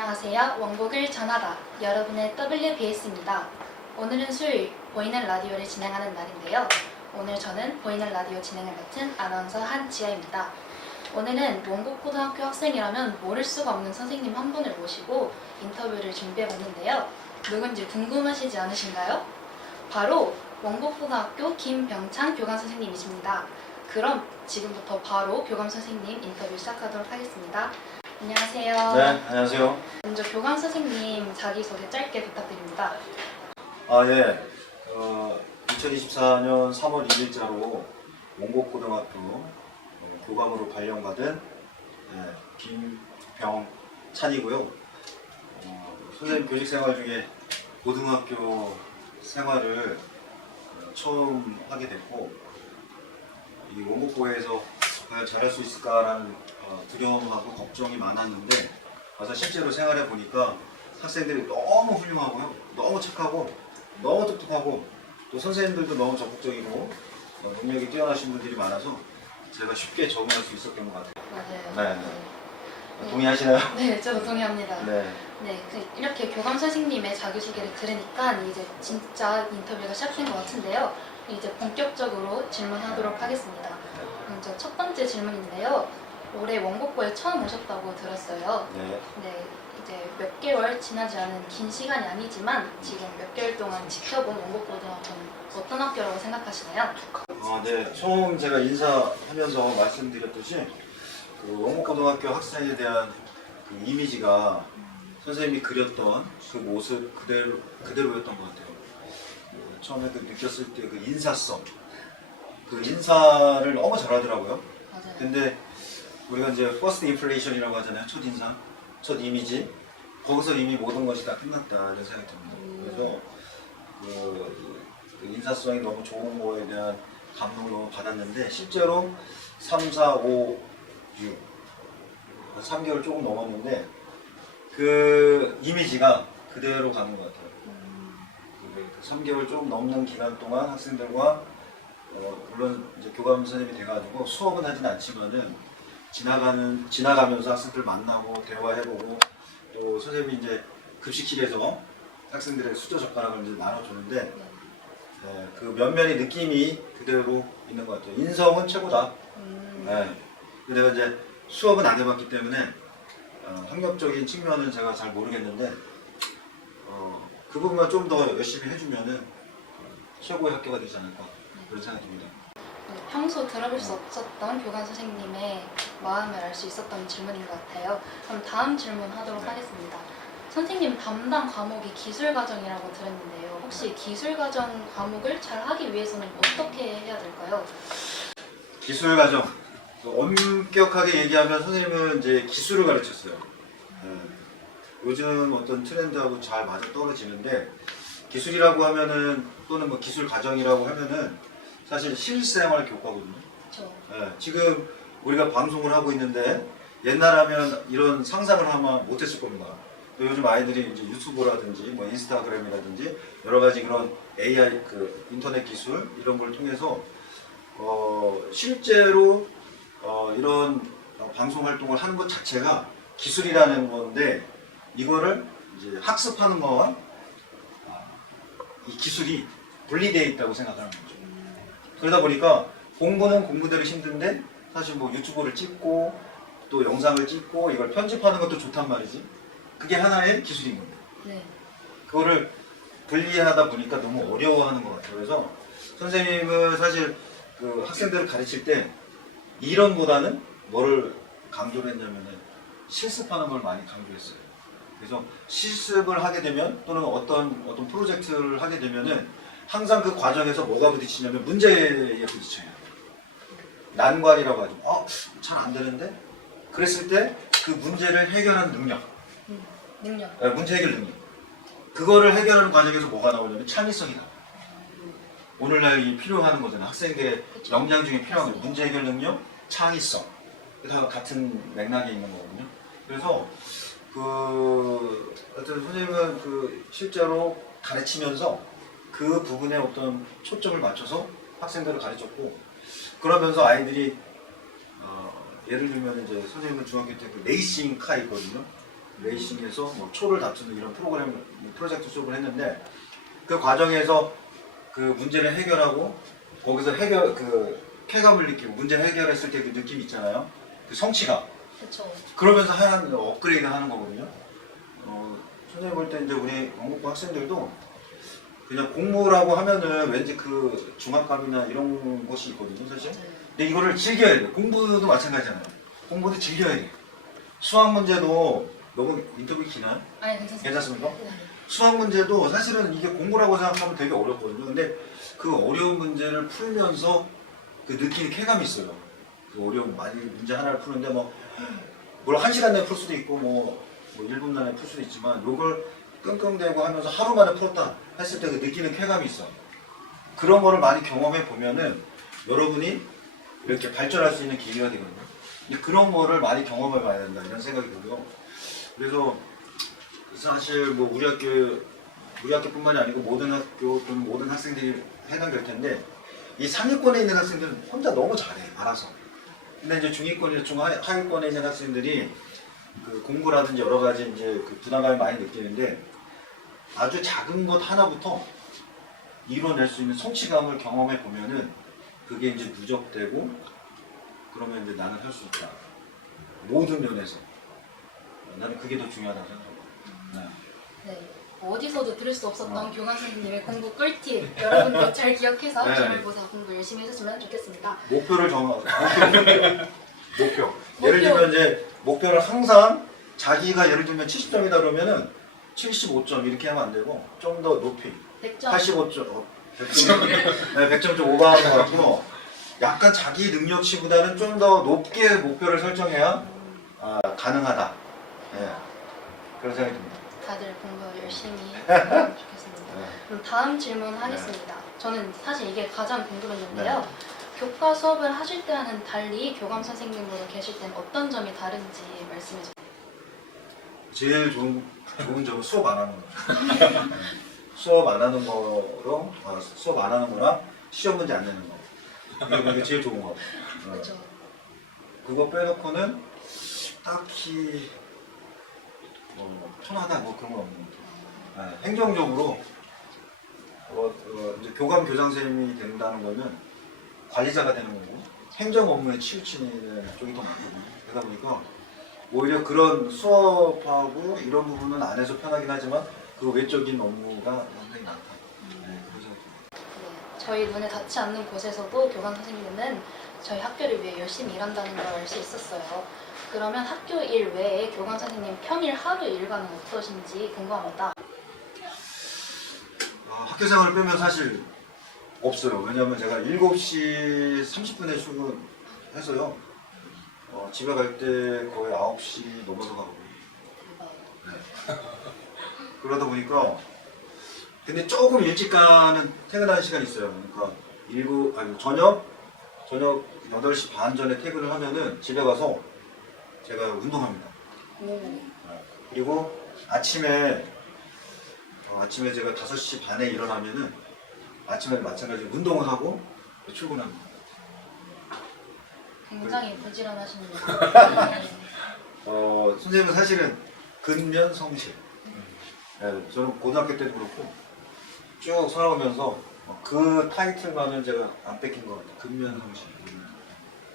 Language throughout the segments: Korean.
안녕하세요. 원곡을 전하다. 여러분의 WBS입니다. 오늘은 수요일 보이는 라디오를 진행하는 날인데요. 오늘 저는 보이는 라디오 진행을 맡은 아나운서 한지아입니다. 오늘은 원곡고등학교 학생이라면 모를 수가 없는 선생님 한 분을 모시고 인터뷰를 준비해봤는데요. 누군지 궁금하시지 않으신가요? 바로 원곡고등학교 김병찬 교감 선생님이십니다. 그럼 지금부터 바로 교감 선생님 인터뷰 시작하도록 하겠습니다. 안녕하세요. 네, 안녕하세요. 먼저 교감 선생님 자기소개 짧게 부탁드립니다. 예. 2024년 3월 1일자로 원곡고등학교 교감으로 발령받은 김병찬이고요. 선생님 교직 생활 중에 고등학교 생활을 처음 하게 됐고, 이 원곡고에서 과연 잘할 수 있을까라는 두려움하고 걱정이 많았는데, 와서 실제로 생활해 보니까 학생들이 너무 훌륭하고요, 너무 착하고, 너무 똑똑하고, 또 선생님들도 너무 적극적이고 능력이 뛰어나신 분들이 많아서 제가 쉽게 적응할 수 있었던 것 같아요. 맞아요. 네. 동의하시나요? 네, 저도 동의합니다. 네. 네, 이렇게 교감 선생님의 자기소개를 들으니까 이제 진짜 인터뷰가 시작된 것 같은데요. 이제 본격적으로 질문하도록 하겠습니다. 먼저 첫 번째 질문인데요. 올해 원곡고에 처음 오셨다고 들었어요. 네. 네, 이제 몇 개월 지나지 않은 긴 시간이 아니지만 지금 몇 개월 동안 지켜본 원곡고등학교는 어떤 학교라고 생각하시나요? 네. 처음 제가 인사하면서 말씀드렸듯이 그 원곡고등학교 학생에 대한 그 이미지가 선생님이 그렸던 그 모습 그대로였던 것 같아요. 처음에 느꼈을 때 그 인사성, 그 인사를 너무 잘하더라고요. 맞아요. 근데 우리가 이제 퍼스트 인플레이션이라고 하잖아요. 첫 인상, 첫 이미지. 거기서 이미 모든 것이 다 끝났다 이런 생각이 듭니다. 그래서 그 인사성이 너무 좋은 거에 대한 감동을 너무 받았는데, 실제로 3, 4, 5, 6 3개월 조금 넘었는데 그 이미지가 그대로 가는 것 같아요. 그 3개월 조금 넘는 기간 동안 학생들과 물론 이제 교감 선생님이 돼가지고 수업은 하진 않지만은 지나가면서 학생들 만나고 대화해보고, 또 선생님이 이제 급식실에서 학생들의 수저 젓가락을 이제 나눠주는데 그 면면의 느낌이 그대로 있는 것 같아요. 인성은 최고다. 내가 이제 수업은 안 해봤기 때문에 학력적인 측면은 제가 잘 모르겠는데 그 부분만 좀 더 열심히 해주면은 최고의 학교가 되지 않을까 그런 생각이 듭니다. 평소 들어볼 수 없었던 교감 선생님의 마음을 알 수 있었던 질문인 것 같아요. 그럼 다음 질문 하도록 하겠습니다. 선생님 담당 과목이 기술과정이라고 들었는데요. 혹시 기술과정 과목을 잘 하기 위해서는 어떻게 해야 될까요? 기술과정, 엄격하게 얘기하면 선생님은 이제 기술을 가르쳤어요. 요즘 어떤 트렌드하고 잘 맞아 떨어지는데, 기술이라고 하면은 또는 뭐 기술 과정이라고 하면은 사실 실생활 교과거든요. 그렇죠. 지금 우리가 방송을 하고 있는데 옛날하면 이런 상상을 아마 못했을 겁니다. 또 요즘 아이들이 이제 유튜브라든지 뭐 인스타그램이라든지 여러 가지 그런 AI 그 인터넷 기술 이런 걸 통해서 실제로 이런 방송 활동을 하는 것 자체가 기술이라는 건데, 이거를 이제 학습하는 거와 이 기술이 분리되어 있다고 생각하는 거죠. 그러다 보니까 공부는 공부대로 힘든데 사실 뭐 유튜브를 찍고 또 영상을 찍고 이걸 편집하는 것도 좋단 말이지. 그게 하나의 기술인 겁니다. 네. 그거를 분리하다 보니까 너무 어려워하는 것 같아요. 그래서 선생님은 사실 그 학생들을 가르칠 때 이론보다는 뭐를 강조를 했냐면은 실습하는 걸 많이 강조했어요. 그래서 실습을 하게 되면 또는 어떤 프로젝트를 하게 되면은 항상 그 과정에서 뭐가 부딪히냐면 문제에 부딪혀요. 난관이라고 하죠. 잘 안 되는데? 그랬을 때 그 문제를 해결하는 능력. 문제 해결 능력. 그거를 해결하는 과정에서 뭐가 나오냐면 창의성이 나와요. 오늘날 이 필요한 거잖아요. 학생들의 역량 중에 필요한 거. 문제 해결 능력, 창의성. 다 같은 맥락에 있는 거거든요. 그래서 어떤 선생님은 실제로 가르치면서 그 부분에 어떤 초점을 맞춰서 학생들을 가르쳤고, 그러면서 아이들이 예를 들면 이제 선생님은 중학교 때 그 레이싱 카 있거든요. 레이싱에서 뭐 초를 다투는 이런 프로젝트 수업을 했는데 그 과정에서 그 문제를 해결하고 거기서 쾌감을 느끼고 문제 해결했을 때 그 느낌 있잖아요. 그 성취감. 그렇죠. 그러면서 하얀 업그레이드 하는 거거든요. 선생님 볼 때 이제 우리 영국부 학생들도 그냥 공부라고 하면은 왠지 그 중압감이나 이런 것이 있거든요, 사실. 근데 이거를 즐겨야 돼요. 공부도 마찬가지잖아요. 공부도 즐겨야 돼요. 수학 문제도 너무 인터뷰 기나요? 아니 괜찮습니다. 괜찮습니까? 네. 수학 문제도 사실은 이게 공부라고 생각하면 되게 어렵거든요. 근데 그 어려운 문제를 풀면서 그 느끼는 쾌감이 있어요. 그 어려운 문제 하나를 푸는데 물론 1시간 내에 풀 수도 있고 뭐 1분 안에 풀 수도 있지만 요걸 끙끙대고 하면서 하루 만에 풀었다 했을 때 그 느끼는 쾌감이 있어. 그런 거를 많이 경험해 보면은 여러분이 이렇게 발전할 수 있는 기회가 되거든요. 근데 그런 거를 많이 경험해 봐야 된다 이런 생각이 들고요. 그래서 사실 뭐 우리 학교뿐만이 아니고 모든 학교 또는 모든 학생들이 해당될 텐데 이 상위권에 있는 학생들은 혼자 너무 잘해 알아서. 근데 이제 중위권이나 중하위권에 있는 학생들이 그 공부라든지 여러 가지 이제 그 부담감을 많이 느끼는데 아주 작은 것 하나부터 이뤄낼 수 있는 성취감을 경험해 보면은 그게 이제 누적되고 그러면 이제 나는 할 수 있다. 모든 면에서 나는 그게 더 중요하다고 생각합니다. 네. 어디서도 들을 수 없었던 교감 선생님의 공부 꿀팁 여러분도 잘 기억해서 네. 기말고사 공부 열심히 해주시면 좋겠습니다. 목표를 정하고 목표. 예를 들면 이제 목표를 항상 자기가 예를 들면 70점이다 그러면은 75점 이렇게 하면 안 되고 좀 더 높이 100점. 85점 100점 좀 오버하는 것 같고 약간 자기 능력치보다는 좀 더 높게 목표를 설정해야 가능하다. 네. 그런 생각이 듭니다. 다들 공부 열심히 했으면 좋겠습니다. 네. 그럼 다음 질문 하겠습니다. 저는 사실 이게 가장 궁금했는데요. 네. 교과 수업을 하실 때와는 달리 교감 선생님으로 계실 때는 어떤 점이 다른지 말씀해 주세요. 제일 좋은 점은 수업 안 하는 거죠. 네. 수업 안 하는 거로 수업 안 하는 거랑 시험 문제 안 내는 거. 이게 제일 좋은 거. 그렇죠. 그거 빼놓고는 딱히 편하다 뭐 그런 건 없는 것 같아요. 네, 행정적으로 이제 교감 교장 선생님이 된다는 거는 관리자가 되는 거고 행정 업무에 치우치는 쪽이 더 많거든요. 그러다 보니까 오히려 그런 수업하고 이런 부분은 안 해서 편하긴 하지만 그 외적인 업무가 상당히 많다. 네, 그런 생각이 듭니다. 네, 저희 눈에 닿지 않는 곳에서도 교감 선생님은 저희 학교를 위해 열심히 일한다는 걸 알 수 있었어요. 그러면 학교 일 외에 교감 선생님 평일 하루 일과는 어떠신지 궁금합니다. 학교 생활을 빼면 사실 없어요. 왜냐하면 제가 7시 30분에 출근해서요. 집에 갈 때 거의 9시 넘어서 가거든요. 네. 그러다 보니까 근데 조금 일찍 가는 퇴근하는 시간이 있어요. 그러니까 저녁 8시 반 전에 퇴근을 하면은 집에 가서 제가 운동합니다. 그리고 아침에 제가 5시 반에 일어나면은 아침에 마찬가지로 운동을 하고 출근합니다. 굉장히 부지런하시네요. 선생님은 사실은 근면 성실. 네, 저는 고등학교 때도 그렇고 쭉 살아오면서 그 타이틀만은 제가 안 뺏긴 것 같아요. 근면 성실.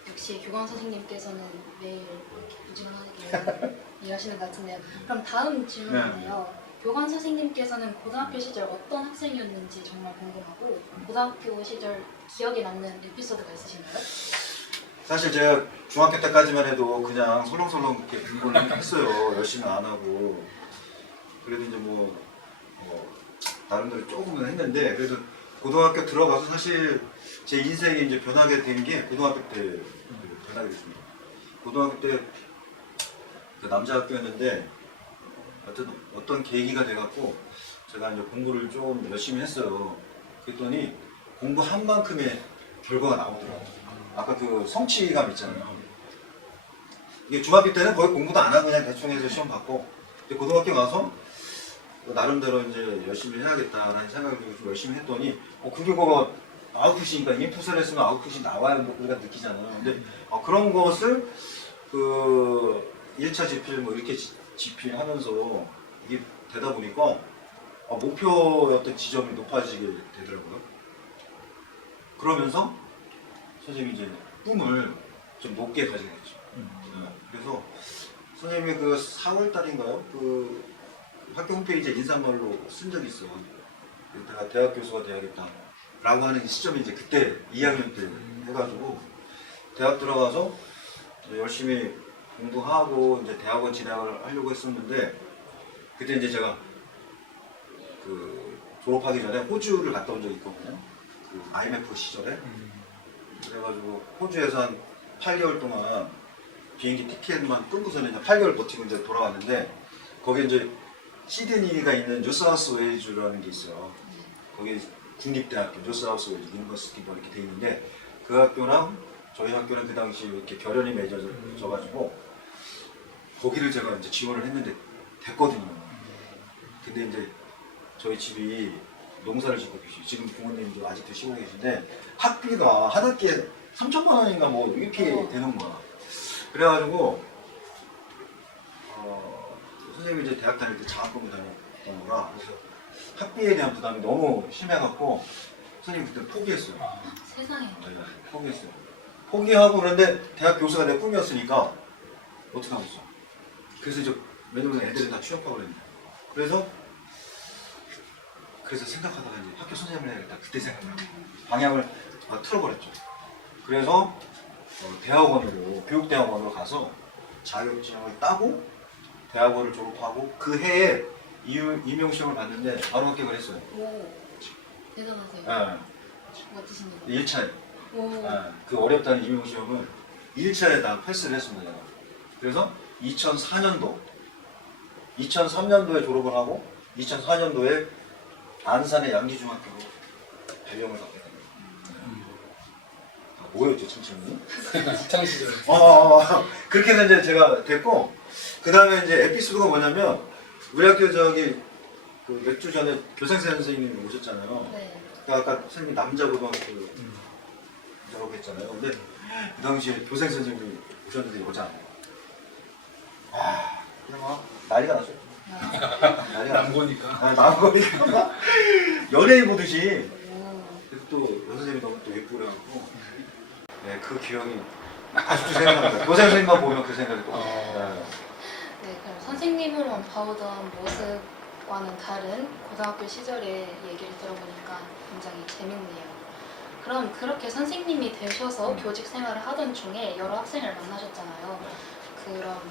역시 교감 선생님께서는 매일 이렇게 부지런하게 일하시는 것 같은데요. 그럼 다음 질문인데요. 교감 선생님께서는 고등학교 시절 어떤 학생이었는지 정말 궁금하고 고등학교 시절 기억에 남는 에피소드가 있으신가요? 사실 제가 중학교 때까지만 해도 그냥 설렁설렁 이렇게 공부를 했어요. 열심히 안 하고. 그래도 이제 나름대로 조금은 했는데 그래도 고등학교 들어가서 사실 제 인생이 이제 변하게 된 게 고등학교 때 변하게 됐습니다. 고등학교 때 그 남자 학교였는데 어떤 계기가 돼갖고 제가 이제 공부를 좀 열심히 했어요. 그랬더니 공부한 만큼의 결과가 나오더라고요. 아까 그 성취감 있잖아요. 이게 중학교 때는 거의 공부도 안 하고 그냥 대충 해서 시험 받고 고등학교 가서 나름대로 이제 열심히 해야겠다라는 생각을 좀 열심히 했더니 그게 뭐가 아웃풋이니까 인풋을 했으면 아웃풋이 나와야 우리가 느끼잖아요. 근데 그런 것을 그 1차 지필 이렇게 집필하면서 이게 되다 보니까 목표였던 지점이 높아지게 되더라고요. 그러면서 선생님이 이제 꿈을 좀 높게 가지게 됐죠. 네, 그래서 선생님이 그 4월 달인가요? 그 학교 홈페이지에 인사말로 쓴 적이 있어. 내가 대학 교수가 돼야겠다 라고 하는 시점이 이제 그때 2학년 때 해가지고 대학 들어가서 이제 열심히 공부하고 이제 대학원 진학을 하려고 했었는데, 그때 이제 제가 그 졸업하기 전에 호주를 갔다 온 적이 있거든요. 그 IMF 시절에. 그래가지고 호주에서 한 8개월 동안 비행기 티켓만 끊고서는 이제 8개월 버티고 이제 돌아왔는데, 거기 이제 시드니가 있는 뉴사우스 웨일즈라는 게 있어요. 거기 국립대학교 뉴사우스 웨일즈 유니버시티 뭐 이렇게 돼 있는데, 그 학교랑 저희 학교는 그 당시 이렇게 결연이 맺어져가지고 거기를 제가 이제 지원을 했는데 됐거든요. 근데 이제 저희 집이 농사를 짓고 계시고 지금 부모님도 아직도 쉬고 계신데 학비가 한 학기에 3천만 원인가 뭐 이렇게 되는 거야. 그래가지고 선생님이 이제 대학 다닐 때 장학금을 다녔던 거라, 그래서 학비에 대한 부담이 너무 심해갖고 선생님 그때 포기했어요. 세상에. 네, 포기했어요. 포기하고 그런데 대학 교수가 내 꿈이었으니까 어떻게 하겠어. 그래서 이제 왜냐면 애들이 다 취업하고 그랬는데, 그래서 생각하다가 이제 학교 선생님을 해야겠다 그때 생각했어요. 방향을 틀어버렸죠. 그래서 대학원으로, 교육대학원으로 가서 자격증을 따고 대학원을 졸업하고 그 해에 임용시험을 봤는데 바로 합격을 했어요. 오, 대단하세요. 네. 멋지십니다. 1차에. 오, 네. 그 어렵다는 임용시험을 1차에 다 패스를 했습니다. 그래서 2003년도에 졸업을 하고 2004년도에 안산의 양지중학교로 발령을 받게 됩니다. 뭐였죠, 천천히? 학창 시절. 그렇게 해서 이제 제가 됐고, 그 다음에 이제 에피소드가 뭐냐면, 우리 학교 저기 그 몇 주 전에 교생생 선생님이 오셨잖아요. 네. 아까 선생님이 남자 고등학교 졸업했잖아요. 근데 그 당시에 교생 선생님이 오셨는데 여자. 그냥 막 난리가 났어요. 난리가 남고니까. 남고니까 연예인 보듯이. 오, 그래서 또 여선생님이 너무 또 예쁘고 그래갖고, 네, 그 기억이 아직도 생각납니다. 교생 선생님만 보면 그 생각이 또. 네, 그럼 선생님으로만 봐오던 모습과는 다른 고등학교 시절의 얘기를 들어보니까 굉장히 재밌네요. 그럼 그렇게 선생님이 되셔서 교직 생활을 하던 중에 여러 학생을 만나셨잖아요. 그럼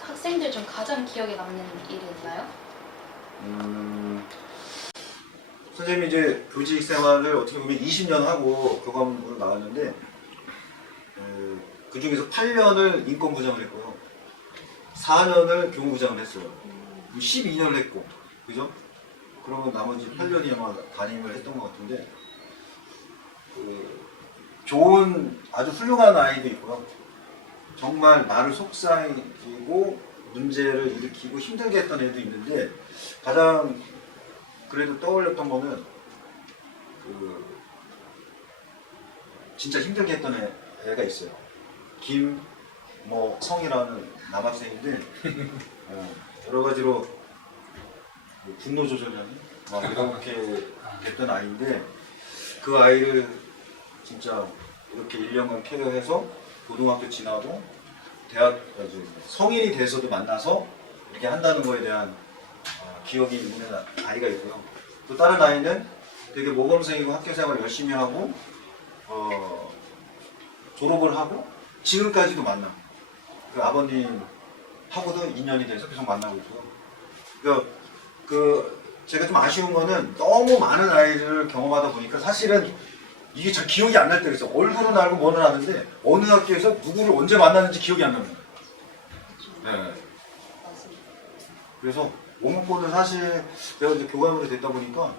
학생들 중 가장 기억에 남는 일이 있나요? 선생님이 이제 교직 생활을 어떻게 보면 20년 하고 교감으로 나왔는데, 그 중에서 8년을 인권부장을 했고요. 4년을 교무부장을 했어요. 12년을 했고, 그죠? 그러면 나머지 8년이 아마 담임을 했던 것 같은데, 좋은, 아주 훌륭한 아이도 있고요. 정말 나를 속삭이고 문제를 일으키고 힘들게 했던 애도 있는데, 가장 그래도 떠올렸던 거는 진짜 힘들게 했던 애가 있어요. 김성이라는 남학생인데 여러 가지로 분노 조절하는 막 이렇게 됐던 아이인데, 그 아이를 진짜 이렇게 1년간 케어해서 고등학교 지나고 대학까지 성인이 돼서도 만나서 이렇게 한다는 거에 대한 기억이 있는 아이가 있고요. 또 다른 아이는 되게 모범생이고 학교 생활 열심히 하고 졸업을 하고 지금까지도 만나. 그 아버님하고도 인연이 돼서 계속 만나고 있고요. 제가 좀 아쉬운 거는 너무 많은 아이를 경험하다 보니까 사실은 이게 잘 기억이 안 날 때가 있어. 얼굴은 알고 뭐는 아는데 어느 학교에서 누구를 언제 만났는지 기억이 안 납니다. 네. 맞습니다. 그래서 원문권은 사실 내가 이제 교감으로 됐다 보니까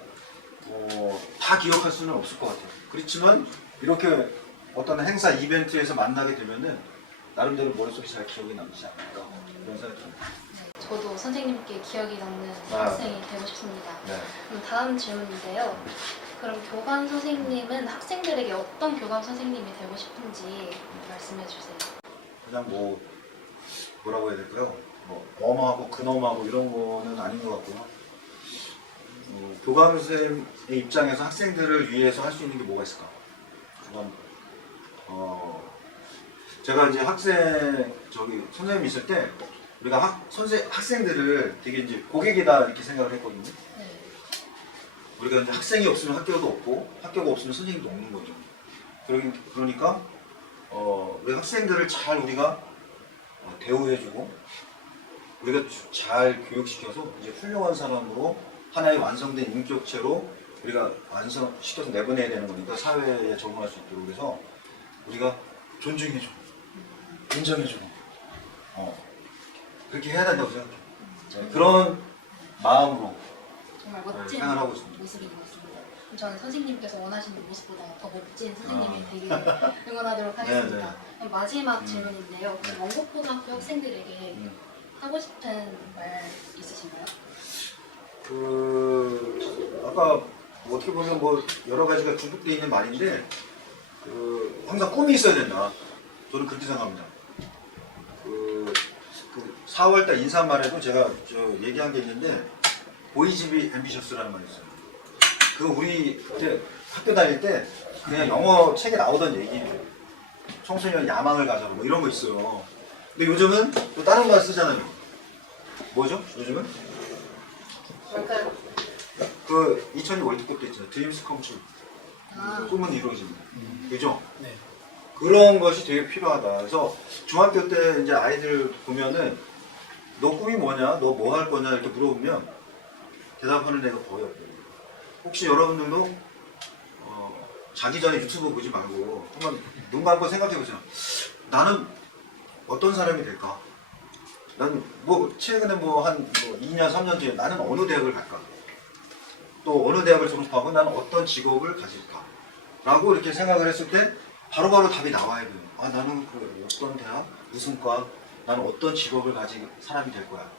다 기억할 수는 없을 것 같아요. 그렇지만 이렇게 어떤 행사 이벤트에서 만나게 되면은 나름대로 머릿속에 잘 기억이 남지 않을까 그런 생각이 듭니다. 네, 저도 선생님께 기억이 남는 아. 학생이 되고 싶습니다. 네. 그럼 다음 질문인데요. 그럼 교감 선생님은 학생들에게 어떤 교감 선생님이 되고 싶은지 말씀해 주세요. 그냥 뭐라고 해야 될까요? 뭐 엄하고 근엄하고 이런 거는 아닌 것 같고요. 교감 선생님의 입장에서 학생들을 위해서 할 수 있는 게 뭐가 있을까? 그건 제가 이제 선생님이 있을 때 우리가 학생들을 되게 이제 고객이다 이렇게 생각을 했거든요. 네. 우리가 이제 학생이 없으면 학교도 없고 학교가 없으면 선생님도 없는 거죠. 그러니까 우리 학생들을 잘 우리가 대우해주고 우리가 잘 교육시켜서 이제 훌륭한 사람으로 하나의 완성된 인격체로 우리가 완성시켜서 내보내야 되는 거니까 사회에 적응할 수 있도록. 그래서 우리가 존중해주고 인정해주고 그렇게 해야 된다고 생각해요. 네, 그런 마음으로 정말 멋진 생활하고 있습니다. 모습인 것 같습니다. 그럼 저는 선생님께서 원하시는 모습보다 더 멋진 선생님이 되길 응원하도록 하겠습니다. 네, 그럼 마지막 질문인데요. 혹시 원곡고등학교 학생들에게 하고 싶은 말 있으신가요? 아까 어떻게 보면 뭐 여러 가지가 중복되어 있는 말인데 항상 꿈이 있어야 된다. 저는 그렇게 생각합니다. 4월달 인사말에도 제가 얘기한 게 있는데 보이즈비 앰비셔스라는 말이 있어요. 우리 그때 학교 다닐 때 그냥 영어 책에 나오던 얘기예요. 청소년 야망을 가져라 뭐 이런 거 있어요. 근데 요즘은 또 다른 말 쓰잖아요. 뭐죠? 요즘은? 뭘까요? 2002 월드컵 때 있잖아요. Dreams come true. 꿈은 이루어집니다. 그죠? 네. 그런 것이 되게 필요하다. 그래서 중학교 때 이제 아이들 보면은 너 꿈이 뭐냐? 너 뭐 할 거냐? 이렇게 물어보면 대답하는 애가 거의 없거든요. 혹시 여러분들도 자기 전에 유튜브 보지 말고 한번 눈 감고 생각해 보세요. 나는 어떤 사람이 될까? 난 뭐 최근에 한 2년, 3년 뒤에 나는 어느 대학을 갈까? 또 어느 대학을 졸업하고 나는 어떤 직업을 가질까? 라고 이렇게 생각을 했을 때 바로바로 답이 나와야 돼요. 나는 어떤 대학, 무슨 과, 나는 어떤 직업을 가진 사람이 될 거야.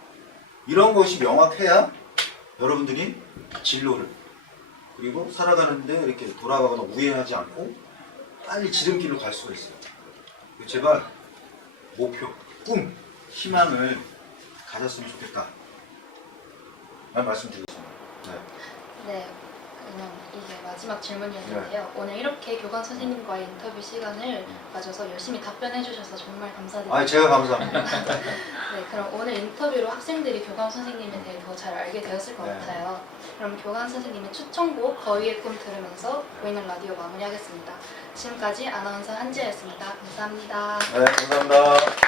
이런 것이 명확해야 여러분들이 진로를 그리고 살아가는데 이렇게 돌아가거나 우회하지 않고 빨리 지름길로 갈 수가 있어요. 제발 목표, 꿈, 희망을 가졌으면 좋겠다. 라는 말씀 드리겠습니다. 네. 그냥 이게 마지막 질문이었는데요. 오늘 이렇게 교감 선생님과의 인터뷰 시간을 가져서 열심히 답변해 주셔서 정말 감사드립니다. 제가 감사합니다. 네, 그럼 오늘 인터뷰로 학생들이 교감 선생님에 대해 더 잘 알게 되었을 것 네. 같아요. 그럼 교감 선생님의 추천곡 거위의 꿈 들으면서 보이는 라디오 마무리하겠습니다. 지금까지 아나운서 한지아였습니다. 감사합니다. 네, 감사합니다.